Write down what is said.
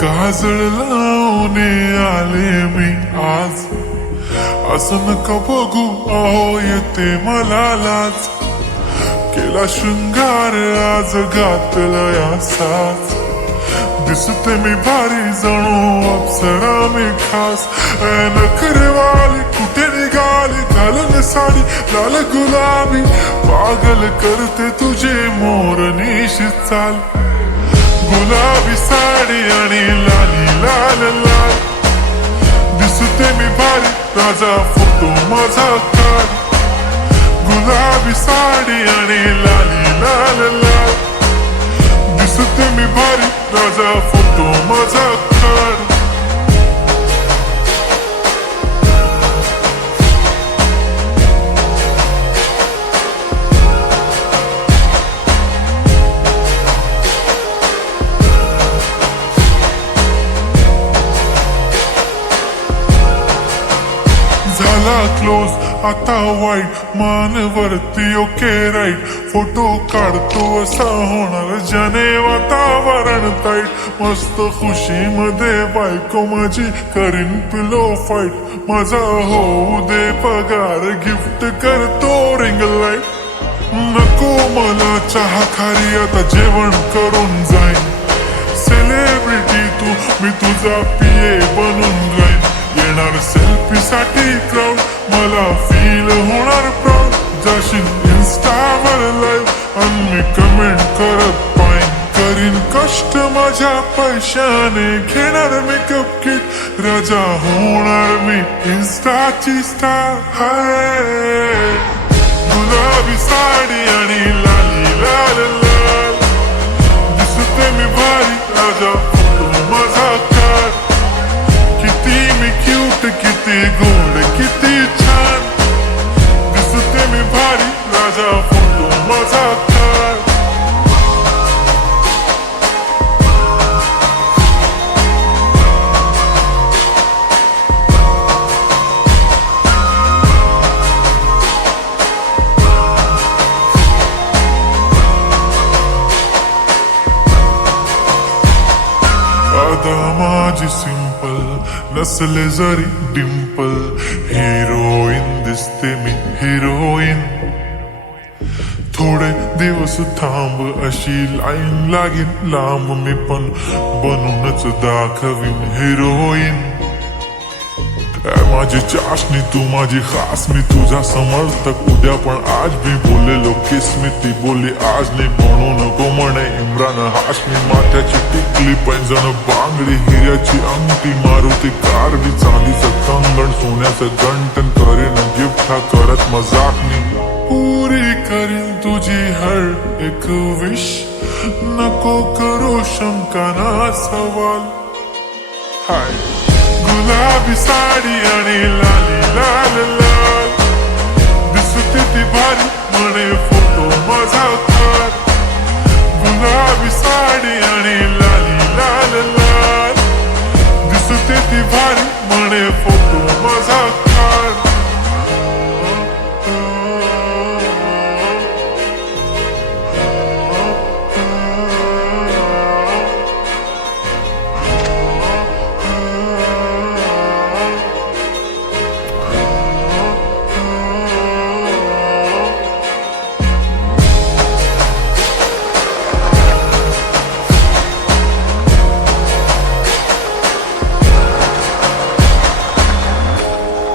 काजळ लावून आले मी आज, असं नका बघू अहो येते मला लाज. केला शृंगार आज घातलाय असाच, दिसते मी भारी जणू अप्सरा मी खास. नखरेवाली कुठे निघाली घालून साडी लाल गुलाबी, पागल करते तुझे मोरनीशी चाल. गुलाबी साडी आणि लाली लाल लाल, दिसते मी भारी राजा फोटो माझा काढ. गुलाबी साडी आणि लाली लाल लाल, दिसते मी भारी राजा फोटो माझा काढ. झाला क्लोज आता वाईट, मान वरती ओके राईट. फोटो काढतो असा होणार ज्याने वातावरण ताईट. मस्त खुशी मध्ये बायको माझी करीन पिलो फाईट. माझा होऊ दे पगार गिफ्ट करतो रिंग लाईट. नको मला चहा खारी आता जेवण करून जाईन. सेलिब्रिटी तू मी तुझा पिये बनून जाईन. येणार सेल्फी साठी क्राऊड मला फील होणार प्राऊड. जाशील इन्स्टावर लाईव्ह आणि मी कमेंट करत पाईन. करीन कष्ट माझ्या पैशाने घेणार मेकअप किट. राजा होणार मी इन्स्टाची स्टार. हाय गुलाबी साडी आणि लाली लाल लाल, दिसते मी भारी राजा फोटो माझा काढ. किती मी क्यूट किती गोड किती छान, दिसते मी भारी राजा फोटो माझा काढ. अदा माझी सिंपल नसले जरी डिंपल, हिरोईन दिसते मी हिरोईन. थोडे दिवस थांब अशी लाईन लागेल लांब, मी पण बनूनच दाखवीन हिरोईन. माझी चाशनी तू माझी खास, मी तुझा समर्थक उद्या पण आज मी बोललेलो किस मी. ती बोलली आज नाही म्हणू नको म्हणे इम्रान हाशमी. माथ्याची टिकली पैंजण बांगडी हिऱ्याची अंगठी, मारुती कारवी चांदीचं कंगण सोन्याचं गंटन. करीन गिफ्ट हा करत मजाकनी, पुरी करीन तुझी हर एक विश. नको करू शंका ना सवाल. हाय गुलाबी साडी आणि लाली लाल लाल, दिसते ती भारी म्हणे फोटो माझा काढ.